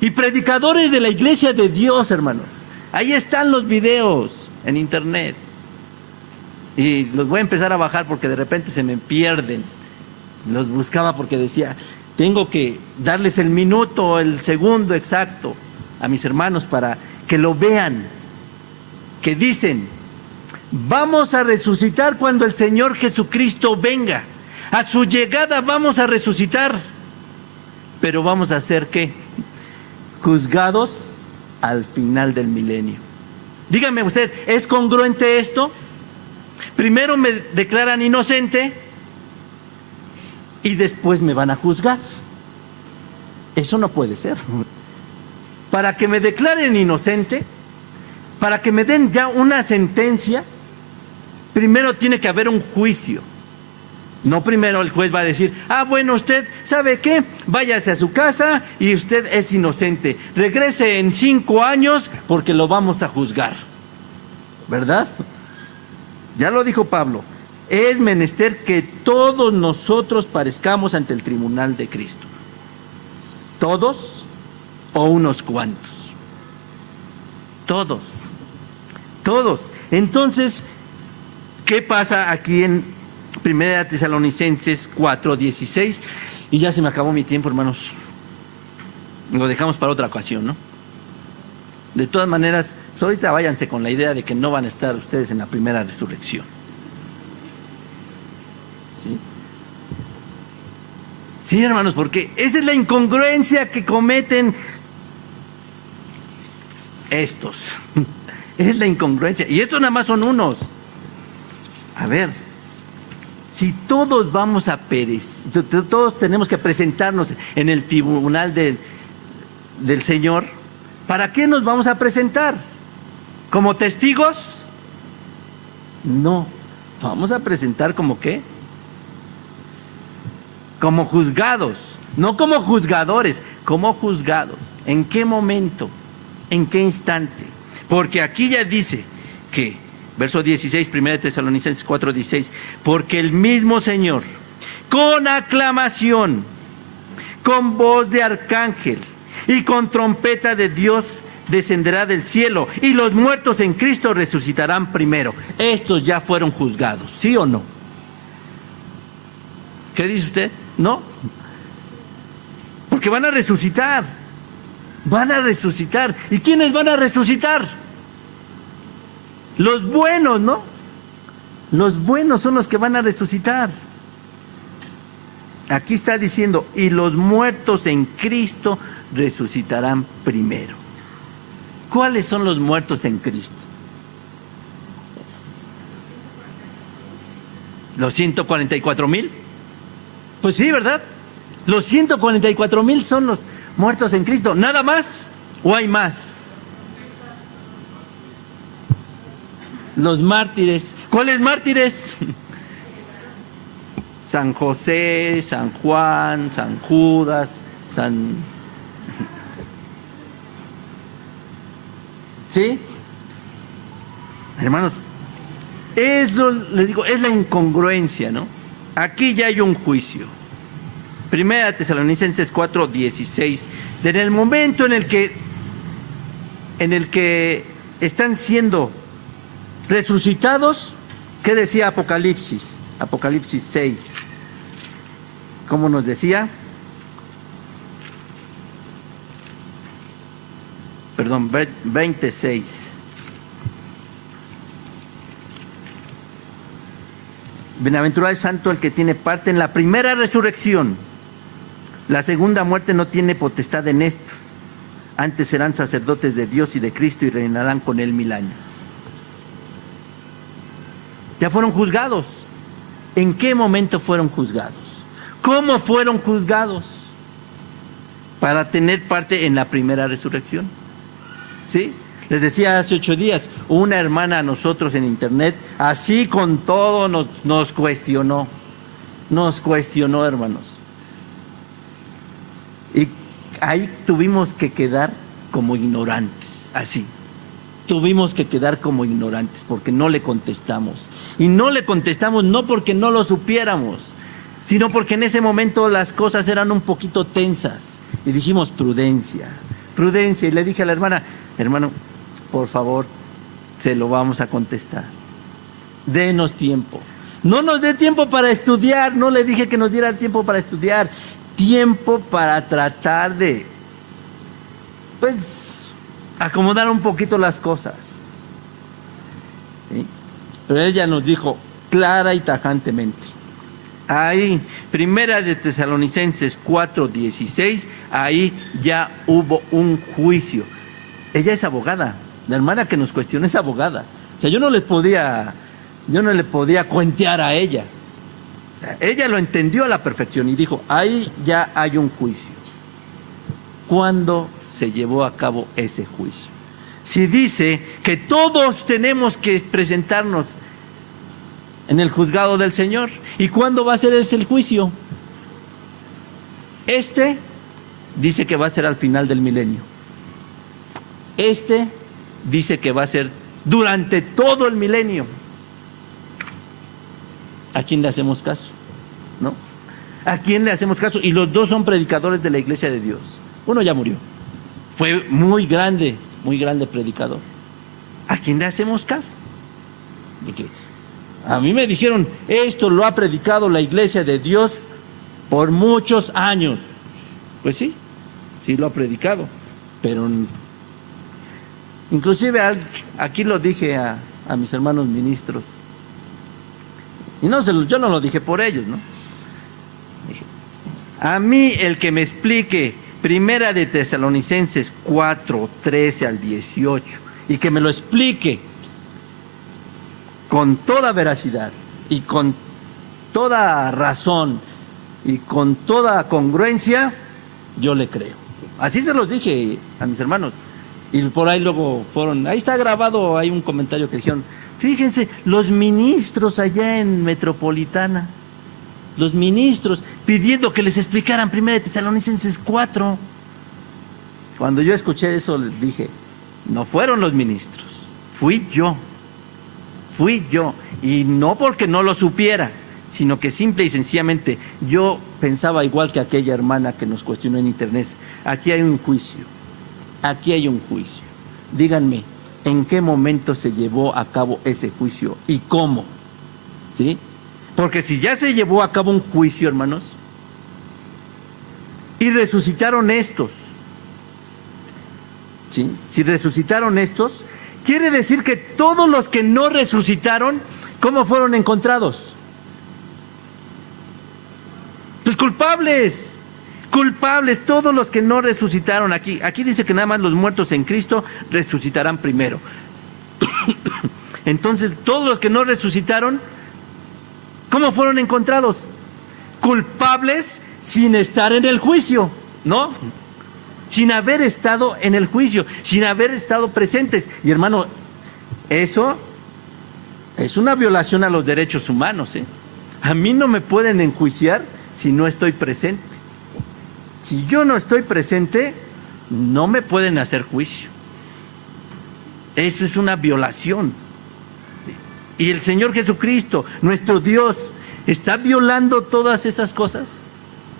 Y predicadores de la iglesia de Dios, hermanos. Ahí están los videos en internet. Y los voy a empezar a bajar porque de repente se me pierden. Los buscaba porque decía, tengo que darles el minuto, el segundo exacto a mis hermanos para que lo vean. Que dicen, vamos a resucitar cuando el Señor Jesucristo venga. A su llegada vamos a resucitar. Pero vamos a ser ¿qué? Juzgados al final del milenio. Dígame usted, ¿es congruente esto? Primero me declaran inocente y después me van a juzgar. Eso no puede ser. Para que me declaren inocente, para que me den ya una sentencia, primero tiene que haber un juicio. No primero el juez va a decir, bueno, usted, ¿sabe qué? Váyase a su casa y usted es inocente. Regrese en 5 años porque lo vamos a juzgar. ¿Verdad? Ya lo dijo Pablo. Es menester que todos nosotros parezcamos ante el tribunal de Cristo. ¿Todos o unos cuantos? Todos. Todos. Entonces, ¿qué pasa aquí en 1 Tesalonicenses 4:16? Y ya se me acabó mi tiempo, hermanos. Lo dejamos para otra ocasión, ¿no? De todas maneras, pues ahorita váyanse con la idea de que no van a estar ustedes en la primera resurrección. ¿Sí? Sí, hermanos, porque esa es la incongruencia que cometen estos. Es la incongruencia. Y estos nada más son unos. A ver, si todos vamos a perecer, todos tenemos que presentarnos en el tribunal del Señor, ¿para qué nos vamos a presentar? ¿Como testigos? No, vamos a presentar como ¿qué? Como juzgados, no como juzgadores, como juzgados. ¿En qué momento? ¿En qué instante? Porque aquí ya dice que, verso 16, 1 Tesalonicenses 4:16, porque el mismo Señor, con aclamación, con voz de arcángel y con trompeta de Dios, descenderá del cielo, y los muertos en Cristo resucitarán primero. Estos ya fueron juzgados, ¿sí o no? ¿Qué dice usted? No. Porque van a resucitar. Van a resucitar. ¿Y quiénes van a resucitar? Los buenos, ¿no? Los buenos son los que van a resucitar. Aquí está diciendo, y los muertos en Cristo resucitarán primero. ¿Cuáles son los muertos en Cristo? ¿Los 144,000? Pues sí, ¿verdad? Los 144,000 son los muertos en Cristo. ¿Nada más? ¿O hay más? Los mártires. ¿Cuáles mártires? San José, San Juan, San Judas, San... ¿Sí? Hermanos, eso les digo, es la incongruencia, ¿no? Aquí ya hay un juicio. 1 Tesalonicenses 4:16. En el momento en el que están siendo resucitados, ¿qué decía Apocalipsis? Apocalipsis 6. ¿Cómo nos decía? Perdón, 26. Bienaventurado es santo el que tiene parte en la primera resurrección. La segunda muerte no tiene potestad en esto. Antes serán sacerdotes de Dios y de Cristo y reinarán con él 1000 años. Ya fueron juzgados. ¿En qué momento fueron juzgados? ¿Cómo fueron juzgados? Para tener parte en la primera resurrección. ¿Sí? Les decía hace 8 días, una hermana a nosotros en internet, así con todo nos cuestionó. Nos cuestionó, hermanos. Y ahí tuvimos que quedar como ignorantes, así. Tuvimos que quedar como ignorantes porque no le contestamos. Y no le contestamos no porque no lo supiéramos, sino porque en ese momento las cosas eran un poquito tensas. Y dijimos, prudencia, prudencia. Y le dije a la hermana, hermano, por favor, se lo vamos a contestar. Denos tiempo. No nos dé tiempo para estudiar, no le dije que nos diera tiempo para estudiar, tiempo para tratar de, pues, acomodar un poquito las cosas. ¿Sí? Pero ella nos dijo clara y tajantemente. Ahí, Primera de Tesalonicenses 4:16, ahí ya hubo un juicio. Ella es abogada, la hermana que nos cuestiona es abogada. O sea, yo no le podía cuentear a ella. O sea, ella lo entendió a la perfección y dijo, ahí ya hay un juicio. ¿Cuándo se llevó a cabo ese juicio? Si dice que todos tenemos que presentarnos en el juzgado del Señor, ¿y cuándo va a ser ese el juicio? Este dice que va a ser al final del milenio. Este dice que va a ser durante todo el milenio. ¿A quién le hacemos caso? ¿No? ¿A quién le hacemos caso? Y los dos son predicadores de la Iglesia de Dios. Uno ya murió. Fue muy grande predicador. ¿A quién le hacemos caso? Porque a mí me dijeron, esto lo ha predicado la Iglesia de Dios por muchos años. Pues sí, sí lo ha predicado, pero inclusive aquí lo dije a mis hermanos ministros, y yo no lo dije por ellos, ¿no? Dije, a mí el que me explique Primera de Tesalonicenses 4:13 al 18, y que me lo explique con toda veracidad y con toda razón y con toda congruencia, yo le creo. Así se los dije a mis hermanos. Y por ahí luego ahí está grabado, hay un comentario que dijeron, fíjense, los ministros allá en Metropolitana, los ministros pidiendo que les explicaran Primera de Tesalonicenses 4. Cuando yo escuché eso, les dije, no fueron los ministros, fui yo. Y no porque no lo supiera, sino que simple y sencillamente yo pensaba igual que aquella hermana que nos cuestionó en internet. Aquí hay un juicio. Díganme, ¿en qué momento se llevó a cabo ese juicio y cómo? ¿Sí? Porque si ya se llevó a cabo un juicio, hermanos, y resucitaron estos, ¿sí? Si resucitaron estos, quiere decir que todos los que no resucitaron, ¿cómo fueron encontrados? Pues culpables, todos los que no resucitaron. Aquí dice que nada más los muertos en Cristo resucitarán primero. Entonces, todos los que no resucitaron, ¿cómo fueron encontrados? Culpables sin estar en el juicio, ¿no? Sin haber estado en el juicio, sin haber estado presentes. Y hermano, eso es una violación a los derechos humanos, ¿eh? A mí no me pueden enjuiciar si no estoy presente. Si yo no estoy presente, no me pueden hacer juicio. Eso es una violación. Y el Señor Jesucristo, nuestro Dios, está violando todas esas cosas.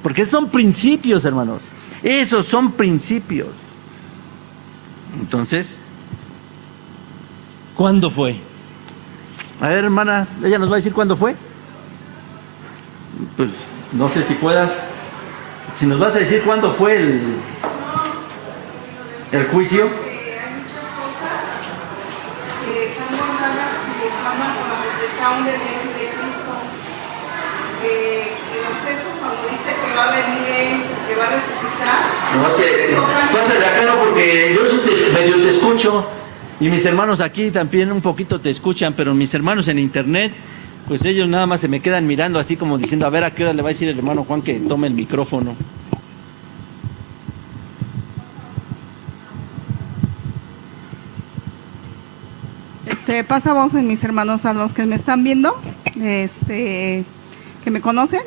Porque son principios, hermanos. Esos son principios. Entonces, ¿cuándo fue? A ver, hermana, ella nos va a decir cuándo fue. Pues no sé si puedas. Si nos vas a decir cuándo fue el juicio. Hay muchas cosas que están guardadas y claman por la protección de Cristo. Los textos cuando dice que va a venir Él, que va a resucitar. No, es que pasa de acá, no, porque yo sí medio te escucho, y mis hermanos aquí también un poquito te escuchan, pero mis hermanos en internet, pues ellos nada más se me quedan mirando así como diciendo, a ver a qué hora le va a decir el hermano Juan que tome el micrófono. Pasa voz en mis hermanos, a los que me están viendo, que me conocen.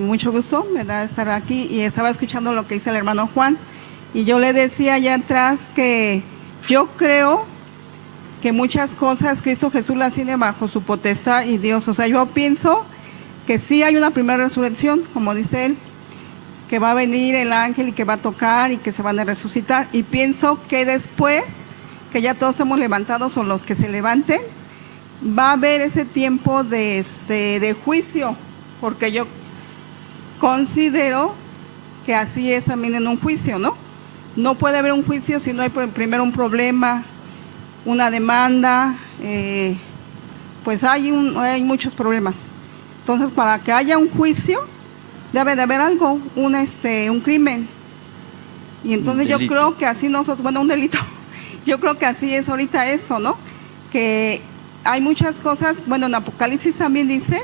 Mucho gusto, me da estar aquí, y estaba escuchando lo que dice el hermano Juan, y yo le decía allá atrás que yo creo que muchas cosas Cristo Jesús las tiene bajo su potestad y Dios. O sea, yo pienso que sí hay una primera resurrección, como dice él, que va a venir el ángel y que va a tocar y que se van a resucitar. Y pienso que después, que ya todos hemos levantado, o los que se levanten, va a haber ese tiempo de juicio, porque yo considero que así es también en un juicio, ¿no? No puede haber un juicio si no hay primero un problema, una demanda, pues hay muchos problemas. Entonces, para que haya un juicio, debe de haber algo, un crimen. Y entonces yo creo que así nosotros, bueno, un delito, yo creo que así es ahorita esto, ¿no? Que hay muchas cosas, bueno, en Apocalipsis también dice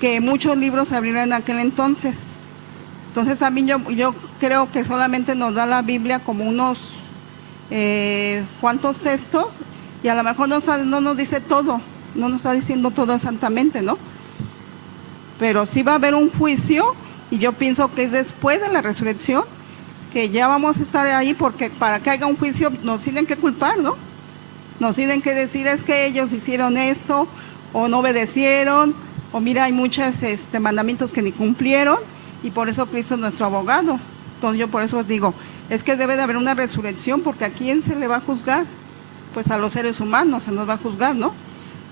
que muchos libros se abrirán en aquel entonces. Entonces también yo creo que solamente nos da la Biblia como unos cuantos textos, y a lo mejor no nos dice todo, no nos está diciendo todo exactamente, ¿no? Pero sí va a haber un juicio, y yo pienso que es después de la resurrección, que ya vamos a estar ahí, porque para que haya un juicio nos tienen que culpar, ¿no? Nos tienen que decir es que ellos hicieron esto, o no obedecieron, o mira, hay muchos mandamientos que ni cumplieron, y por eso Cristo es nuestro abogado. Entonces yo por eso digo, es que debe de haber una resurrección, porque ¿a quién se le va a juzgar? Pues a los seres humanos se nos va a juzgar, ¿no?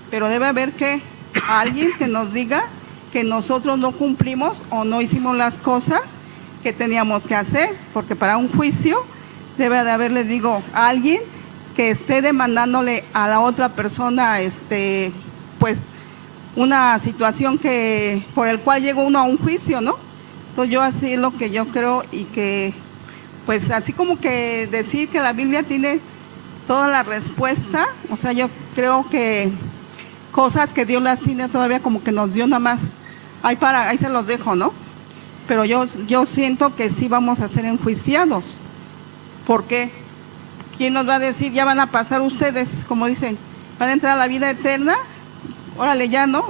Pero debe haber alguien que nos diga que nosotros no cumplimos o no hicimos las cosas que teníamos que hacer, porque para un juicio debe de haber, les digo, alguien que esté demandándole a la otra persona, pues, una situación por el cual llegó uno a un juicio, ¿no? Entonces yo así es lo que yo creo, y que, pues, así como que decir que la Biblia tiene toda la respuesta, o sea, yo creo que cosas que Dios las tiene todavía como que nos dio nada más, ahí se los dejo, ¿no? Pero yo siento que sí vamos a ser enjuiciados. ¿Por qué? ¿Quién nos va a decir, ya van a pasar ustedes, como dicen, van a entrar a la vida eterna? Órale, ya no.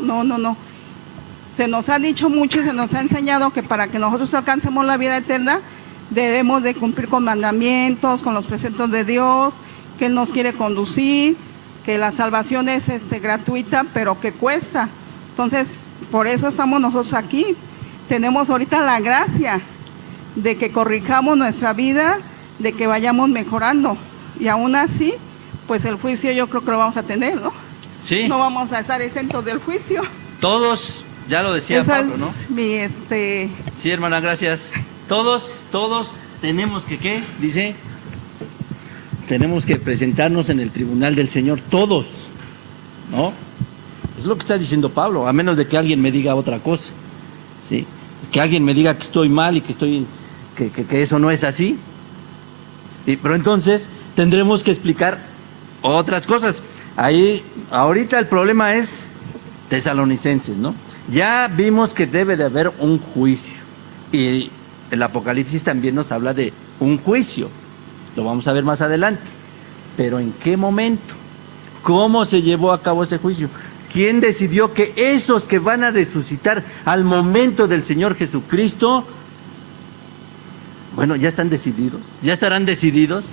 Se nos ha dicho mucho y se nos ha enseñado que para que nosotros alcancemos la vida eterna debemos de cumplir con mandamientos, con los preceptos de Dios, que Él nos quiere conducir, que la salvación es gratuita, pero que cuesta. Entonces, por eso estamos nosotros aquí. Tenemos ahorita la gracia de que corrijamos nuestra vida, de que vayamos mejorando. Y aún así, pues el juicio yo creo que lo vamos a tener, ¿no? Sí. No vamos a estar exentos del juicio. Todos, ya lo decía Pablo, ¿no? Sí, hermana, gracias. Todos tenemos que, ¿qué? Dice, tenemos que presentarnos en el tribunal del Señor, todos, ¿no? Es lo que está diciendo Pablo, a menos de que alguien me diga otra cosa, ¿sí? Que alguien me diga que estoy mal y que eso no es así. Pero entonces tendremos que explicar otras cosas. Ahorita el problema es Tesalonicenses, ¿no? Ya vimos que debe de haber un juicio, y el Apocalipsis también nos habla de un juicio, lo vamos a ver más adelante. Pero ¿en qué momento? ¿Cómo se llevó a cabo ese juicio? ¿Quién decidió que esos que van a resucitar al momento del Señor Jesucristo, bueno, ya están decididos, ya estarán decididos?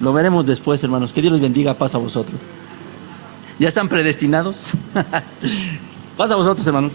Lo veremos después, hermanos. Que Dios les bendiga. Paz a vosotros. ¿Ya están predestinados? Paz a vosotros, hermanos.